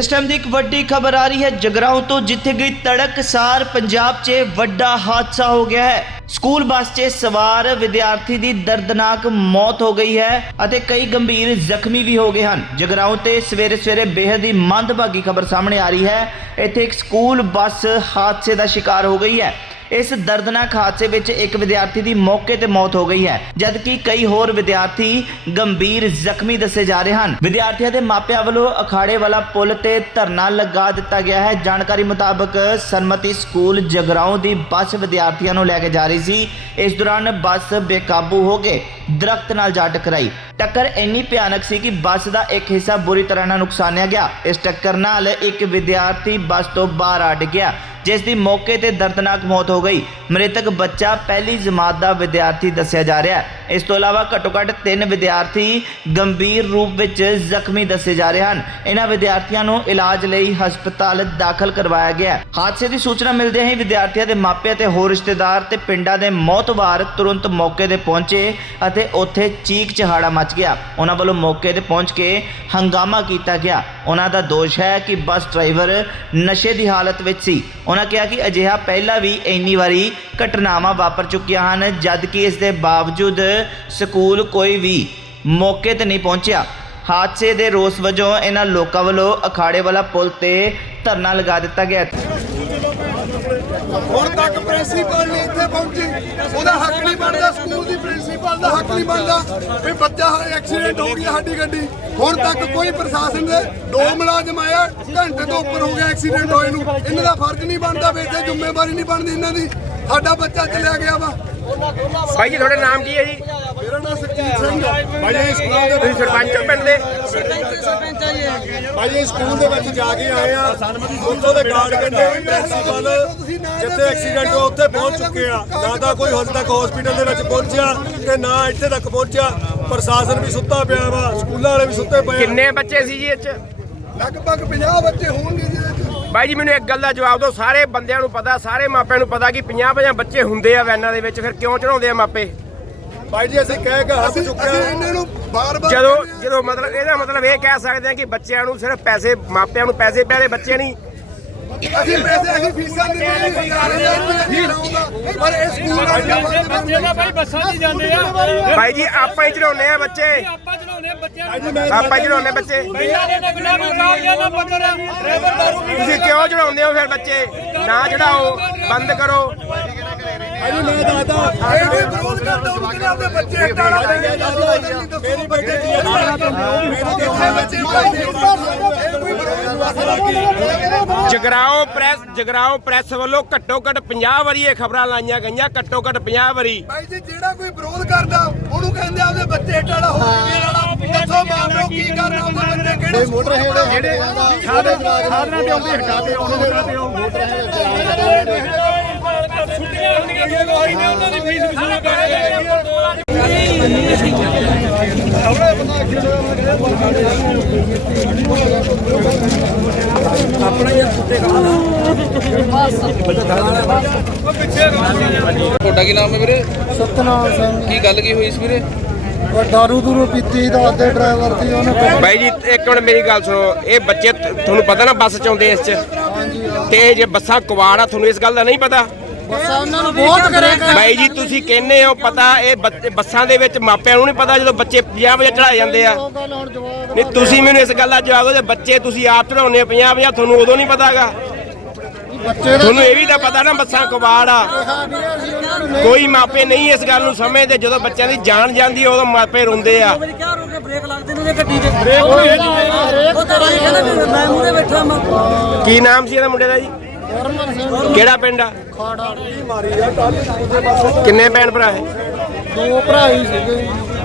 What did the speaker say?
ਇਸ ਟਾਈਮ ਦੀ ਇੱਕ ਵੱਡੀ ਖਬਰ ਆ ਰਹੀ ਹੈ। ਜਗਰਾਉਂ ਤੋਂ ਜਿੱਥੇ ਗਈ ਤੜਕਸਾਰ ਪੰਜਾਬ 'ਚ ਵੱਡਾ ਹਾਦਸਾ ਹੋ ਗਿਆ ਹੈ। ਸਕੂਲ ਬੱਸ 'ਚ ਸਵਾਰ ਵਿਦਿਆਰਥੀ ਦੀ ਦਰਦਨਾਕ ਮੌਤ ਹੋ ਗਈ ਹੈ ਅਤੇ ਕਈ ਗੰਭੀਰ ਜ਼ਖਮੀ ਵੀ ਹੋ ਗਏ ਹਨ। ਜਗਰਾਉਂ ਤੇ ਸਵੇਰੇ ਸਵੇਰੇ ਬੇहद ਹੀ ਮੰਦਭਾਗੀ ਖਬਰ ਸਾਹਮਣੇ ਆ ਰਹੀ ਹੈ। ਇੱਥੇ ਇੱਕ ਸਕੂਲ ਬੱਸ ਹਾਦਸੇ ਦਾ ਸ਼ਿਕਾਰ ਹੋ ਗਈ ਹੈ। ਇਸ ਦਰਦਨਾਕ ਹਾਦਸੇ ਵਿੱਚ ਇੱਕ ਵਿਦਿਆਰਥੀ ਦੀ ਮੌਕੇ ਤੇ ਮੌਤ ਹੋ ਗਈ ਹੈ, ਜਦਕਿ ਕਈ ਹੋਰ ਵਿਦਿਆਰਥੀ ਗੰਭੀਰ ਜ਼ਖਮੀ ਦੱਸੇ ਜਾ ਰਹੇ ਹਨ। ਵਿਦਿਆਰਥੀਆਂ ਦੇ ਮਾਪਿਆਂ ਵੱਲੋਂ ਅਖਾੜੇ ਵਾਲਾ ਪੁਲ ਤੇ ਧਰਨਾ ਲਗਾ ਦਿੱਤਾ ਗਿਆ ਹੈ। ਜਾਣਕਾਰੀ ਮੁਤਾਬਕ ਸਨਮਤੀ ਸਕੂਲ ਜਗਰਾਉਂ ਦੀ ਬੱਸ ਵਿਦਿਆਰਥੀਆਂ ਨੂੰ ਲੈ ਕੇ ਜਾ ਰਹੀ ਸੀ। ਇਸ ਦੌਰਾਨ ਬੱਸ ਬੇਕਾਬੂ ਹੋ ਕੇ ਦਰਖਤ ਨਾਲ ਜਾ ਟਕਰਾਈ। ਟੱਕਰ ਇੰਨੀ ਭਿਆਨਕ ਸੀ ਕਿ ਬੱਸ ਦਾ ਇੱਕ ਹਿੱਸਾ ਬੁਰੀ ਤਰ੍ਹਾਂ ਨਾਲ ਨੁਕਸਾਨਿਆ ਗਿਆ। ਇਸ ਟੱਕਰ ਨਾਲ ਇੱਕ ਵਿਦਿਆਰਥੀ ਬੱਸ ਤੋਂ ਬਾਹਰ ਆ ਡਿੱਗਿਆ। ਜਿਸ ਦੀ ਮੌਕੇ ਤੇ ਦਰਦਨਾਕ ਮੌਤ ਹੋ ਗਈ। ਮ੍ਰਿਤਕ ਬੱਚਾ ਪਹਿਲੀ ਜਮਾਤ ਦਾ ਵਿਦਿਆਰਥੀ ਦੱਸਿਆ ਜਾ ਰਿਹਾ ਹੈ। ਇਸ ਤੋਂ ਇਲਾਵਾ ਘੱਟੋ-ਘੱਟ ਤਿੰਨ ਵਿਦਿਆਰਥੀ ਗੰਭੀਰ ਰੂਪ ਵਿੱਚ ਜ਼ਖਮੀ ਦੱਸੇ ਜਾ ਰਹੇ ਹਨ। ਇਹਨਾਂ ਵਿਦਿਆਰਥੀਆਂ ਨੂੰ ਇਲਾਜ ਲਈ ਹਸਪਤਾਲ ਦਾਖਲ ਕਰਵਾਇਆ ਗਿਆ ਹਾਦਸੇ ਦੀ ਸੂਚਨਾ ਮਿਲਦਿਆਂ ਹੀ ਵਿਦਿਆਰਥੀਆਂ ਦੇ ਮਾਪੇ ਅਤੇ ਹੋਰ ਰਿਸ਼ਤੇਦਾਰ ਤੇ ਪਿੰਡਾਂ ਦੇ ਮੌਤਵਾਰ ਤੁਰੰਤ ਮੌਕੇ ਤੇ ਪਹੁੰਚੇ ਅਤੇ ਉੱਥੇ ਚੀਕ ਚਹਾੜਾ ਮਚ ਗਿਆ। ਉਹਨਾਂ ਵੱਲੋਂ ਮੌਕੇ ਤੇ ਪਹੁੰਚ ਕੇ ਹੰਗਾਮਾ ਕੀਤਾ ਗਿਆ। ਉਹਨਾਂ ਦਾ ਦੋਸ਼ ਹੈ ਕਿ ਬੱਸ ਡਰਾਈਵਰ ਨਸ਼ੇ ਦੀ ਹਾਲਤ ਵਿੱਚ ਸੀ। ਉਹਨਾਂ ਕਿਹਾ ਕਿ ਅਜਿਹਾ ਪਹਿਲਾਂ ਵੀ ਇੰਨੀ ਵਾਰੀ ਘਟਨਾਵਾਂ ਵਾਪਰ ਚੁੱਕੀਆਂ ਹਨ ਜਦ ਕਿ ਇਸ ਦੇ ਬਾਵਜੂਦ ਸਕੂਲ ਕੋਈ ਵੀ ਮੌਕੇ ਤੇ ਨਹੀਂ ਪਹੁੰਚਿਆ। ਹਾਦਸੇ ਦੇ ਰੋਸ ਵਜੋਂ ਇਹਨਾਂ ਲੋਕਾਂ ਵੱਲੋਂ ਅਖਾੜੇ ਵਾਲਾ ਪੁਲ ਤੇ ਧਰਨਾ ਲਗਾ ਦਿੱਤਾ ਗਿਆ। ਹੁਣ ਤੱਕ ਪ੍ਰਿੰਸੀਪਲ ਨਹੀਂ ਇੱਥੇ ਪਹੁੰਚੀ। ਉਹਦਾ ਹੱਕ ਨਹੀਂ ਬਣਦਾ, ਸਕੂਲ ਦੀ ਪ੍ਰਿੰਸੀਪਲ ਦਾ ਹੱਕ ਨਹੀਂ ਬਣਦਾ ਵੀ ਬੱਚਾ ਐਕਸੀਡੈਂਟ ਹੋ ਗਿਆ ਸਾਡੀ ਗੱਡੀ। ਹੁਣ ਤੱਕ ਕੋਈ ਪ੍ਰਸ਼ਾਸਨ ਦੇ ਦੋ ਮੁਲਾਜ਼ਮ ਆਇਆ ਘੰਟੇ ਤੋਂ ਉੱਪਰ ਹੋ ਗਿਆ ਐਕਸੀਡੈਂਟ ਹੋਏ ਨੂੰ। ਇਹਨਾਂ ਦਾ ਫਰਜ਼ ਨਹੀਂ ਬਣਦਾ ਵੀ ਇੱਥੇ ਜ਼ਿੰਮੇਵਾਰੀ ਨਹੀਂ ਬਣਦੀ ਇਹਨਾਂ ਦੀ। ਸਾਡਾ ਬੱਚਾ ਚਲਿਆ ਗਿਆ ਵਾ। ਭਾਈ ਜੀ ਤੁਹਾਡਾ ਨਾਮ ਕੀ ਹੈ ਜੀ? ਮੇਰਾ ਨਾਮ ਸੁਖਜੀਤ ਸਿੰਘ ਹੈ। ਭਾਈ ਜੀ ਸਕੂਲ ਦੇ ਤੁਸੀਂ ਸਰਪੰਚ ਹੋ ਪਿੰਡ ਦੇ? ਭਾਈ ਜੀ ਸਕੂਲ ਦੇ ਵਿੱਚ ਜਾ ਕੇ ਆਏ ਆ। ਉੱਥੋਂ ਦੇ ਗਾਰਡ ਕਹਿੰਦੇ ਵੀ ਪ੍ਰਿੰਸੀਪਲ ਜਿੱਥੇ ਐਕਸੀਡੈਂਟ ਹੋਇਆ ਉੱਥੇ ਪਹੁੰਚ ਚੁੱਕੇ ਆ। ਨਾ ਤਾਂ ਕੋਈ ਹਜੇ ਤੱਕ ਹਸਪੀਟਲ ਦੇ ਵਿੱਚ ਪਹੁੰਚਿਆ ਤੇ ਨਾ ਇੱਥੇ ਤੱਕ ਪਹੁੰਚਿਆ। ਪ੍ਰਸ਼ਾਸਨ ਵੀ ਸੁੱਤਾ ਪਿਆ ਵਾ ਸਕੂਲਾਂ ਵਾਲੇ ਵੀ ਸੁੱਤੇ ਪਏ ਆ। ਕਿੰਨੇ ਬੱਚੇ ਸੀ ਜੀ ਇਹ ਚ? ਲਗਭਗ 50 ਬੱਚੇ ਹੋਣਗੇ ਜੀ। ਭਾਈ ਜੀ ਮੈਨੂੰ ਇੱਕ ਗੱਲ ਦਾ ਜਵਾਬ ਦਿਓ। ਸਾਰੇ ਬੰਦਿਆਂ ਨੂੰ ਪਤਾ ਸਾਰੇ ਮਾਪਿਆਂ ਨੂੰ ਪਤਾ ਕਿ 50 50 ਬੱਚੇ ਹੁੰਦੇ ਆ ਵੈਨਾਂ ਦੇ ਵਿੱਚ। ਫਿਰ ਕਿਉਂ ਚੜਾਉਂਦੇ ਆ ਮਾਪੇ? ਭਾਈ ਜੀ ਅਸੀਂ ਕਹਿ ਕੇ ਹੱਸ ਚੁੱਕੇ ਆ। ਇਹਨਾਂ ਨੂੰ ਬਾਰ-ਬਾਰ ਜਦੋਂ ਜਦੋਂ ਮਤਲਬ ਇਹਦਾ ਮਤਲਬ ਇਹ ਕਹਿ ਸਕਦੇ ਆ ਕਿ ਬੱਚਿਆਂ ਨੂੰ ਸਿਰਫ ਪੈਸੇ ਮਾਪਿਆਂ ਨੂੰ ਪੈਸੇ ਪਿਆਰੇ ਬੱਚੇ ਨਹੀਂ। ਅਸੀਂ ਪੈਸੇ ਅਸੀਂ ਫੀਸਾਂ ਦਿੰਦੇ ਨਹੀਂ ਸਰਕਾਰ ਦੇ ਪਰ ਇਹ ਸਕੂਲ ਵਾਲੇ ਬੱਚੇ ਦਾ ਭਾਈ ਬੱਸਾਂ 'ਚ ਜਾਂਦੇ ਆ। ਭਾਈ ਜੀ ਆਪਾਂ ਹੀ ਚੜਾਉਂਦੇ ਆ ਬੱਚੇ। ਆਪਾਂ ਆ ਬੱਚਿਆਂ ਨੂੰ। ਆਪਾਂ ਹੀ ਚੜਾਉਂਦੇ ਬੱਚੇ। ਪਹਿਲਾਂ ਦੇ ਨਾ ਬਿਨਾਂ ਕਾਗਜ਼ਾਂ ਦਾ ਪੱਤਰ। ਡਰਾਈਵਰ ਤੁਸੀਂ ਕਿਉਂ ਚੜਾਉਂਦੇ ਹੋ ਫਿਰ ਬੱਚੇ। ਨਾ ਚੜਾਓ ਬੰਦ ਕਰੋ। ਭਾਈ ਮੈਂ ਦਾਦਾ ਇਹ ਵੀ ਵਿਰੋਧ ਕਰਦਾ ਉਹ ਆਪਣੇ ਬੱਚੇ ਹਟਾਣਾ ਮੇਰੀ ਬੱਚੇ ਦੀ ਮੇਰੇ ਬੱਚੇ ਜਗਰਾਓ ਪ੍ਰੈਸ ਜਗਰਾਓ ਪ੍ਰੈਸ ਵੱਲੋਂ ਘੱਟੋ ਘੱਟ 50 ਵਾਰੀ ਇਹ ਖਬਰਾਂ ਲਾਈਆਂ ਗਈਆਂ ਘੱਟੋ ਘੱਟ 50 ਵਾਰੀ। ਭਾਈ ਜੀ ਜਿਹੜਾ ਕੋਈ ਵਿਰੋਧ ਕਰਦਾ ਉਹਨੂੰ ਕਹਿੰਦੇ ਆਪਦੇ ਬੱਚੇ ਹਟਾਣਾ ਹੋ ਗਏ ਵਾਲਾ ਦੱਸੋ ਮਾਂ ਪਿਓ ਕੀ ਕਰਨਾ? ਉਹਦੇ ਬੱਚੇ ਕਿਹੜੇ ਮੋਟਰ ਜਿਹੜੇ ਸਾਧਨਾਂ ਤੇ ਆਉਂਦੇ ਹਟਾ ਤੇ ਉਹਨਾਂ ਦੇ ਤੇ ਉਹ ਛੁੱਟੀਆਂ ਹੁੰਦੀਆਂ ਸੀ ਲੋਹੀ ਨੇ ਉਹਨਾਂ ਦੀ ਫੀਸ ਵਸੂਲ ਕਰਦੇ ਤੁਹਾਡਾ ਕੀ ਨਾਮ ਹੈ ਵੀਰੇ? ਸਤਨਾਮ ਸਿੰਘ। ਕੀ ਗੱਲ ਕੀ ਹੋਈ ਸੀ ਵੀਰੇ? ਉਹ ਦਾਰੂ ਦੂਰੂ ਪੀਤੀ ਦਾ ਅੱਧੇ ਡਰਾਈਵਰ ਦੀ ਉਹਨੇ ਬਾਈ ਜੀ ਇੱਕ ਮਿੰਟ ਮੇਰੀ ਗੱਲ ਸੁਣੋ। ਇਹ ਬੱਚੇ ਤੁਹਾਨੂੰ ਪਤਾ ਨਾ ਬੱਸ ਚ ਆਉਂਦੇ ਇਸ ਚ? ਤੇ ਇਹ ਜੇ ਬੱਸਾਂ ਕੁਵਾੜ ਤੁਹਾਨੂੰ ਇਸ ਗੱਲ ਦਾ ਨਹੀਂ ਪਤਾ? ਬਸ ਉਹਨਾਂ ਨੂੰ ਬਹੁਤ ਕਰੇਗਾ। ਬਾਈ ਜੀ ਤੁਸੀਂ ਕਹਿੰਦੇ ਹੋ ਪਤਾ ਇਹ ਬੱਚੇ- ਬੱਸਾਂ ਦੇ ਵਿੱਚ ਮਾਪਿਆਂ ਨੂੰ ਨਹੀਂ ਪਤਾ ਜਦੋਂ ਬੱਚੇ 50 ਵਜੇ ਚੜਾਏ ਜਾਂਦੇ ਆ। ਨਹੀਂ ਤੁਸੀਂ ਮੈਨੂੰ ਇਸ ਗੱਲ ਦਾ ਜਵਾਬ ਦਿਓ ਜੇ ਬੱਚੇ ਤੁਸੀਂ ਆਪ ਚੜਾਉਂਦੇ 50 50 ਤੁਹਾਨੂੰ ਉਦੋਂ ਨਹੀਂ ਪਤਾਗਾ ਬੱਚੇ ਦਾ ਤੁਹਾਨੂੰ ਇਹ ਵੀ ਤਾਂ ਪਤਾ ਨਾ ਬੱਸਾਂ ਕੁਵਾੜ ਆ। ਕੋਈ ਮਾਪੇ ਨਹੀਂ ਇਸ ਗੱਲ ਨੂੰ ਸਮਝਦੇ ਜਦੋਂ ਬੱਚਿਆਂ ਦੀ ਜਾਨ ਜਾਂਦੀ ਹੈ ਉਦੋਂ ਮਾਪੇ ਰੋਂਦੇ ਆ। ਮੇਰੀ ਕਿਆ ਰੋਕੇ ਬ੍ਰੇਕ ਲੱਗਦੇ ਨੇ ਗੱਡੀ ਦੇ ਬ੍ਰੇਕ ਉਹ ਤੇਰਾ ਹੀ ਕਹਿੰਦਾ ਵੀ ਮੈਂ ਮੂਹਰੇ ਬੈਠਾ ਮੈਂ। ਕੀ ਨਾਮ ਸੀ ਇਹਦਾ ਮੁੰਡੇ ਦਾ ਜੀ? ਕਿਹੜਾ ਪਿੰਡ ਆ? ਖਾੜਾ। ਕਿੰਨੇ ਭੈਣ ਭਰਾ ਹੈ? ਦੋ ਭਰਾ ਹੀ ਸੀਗੇ।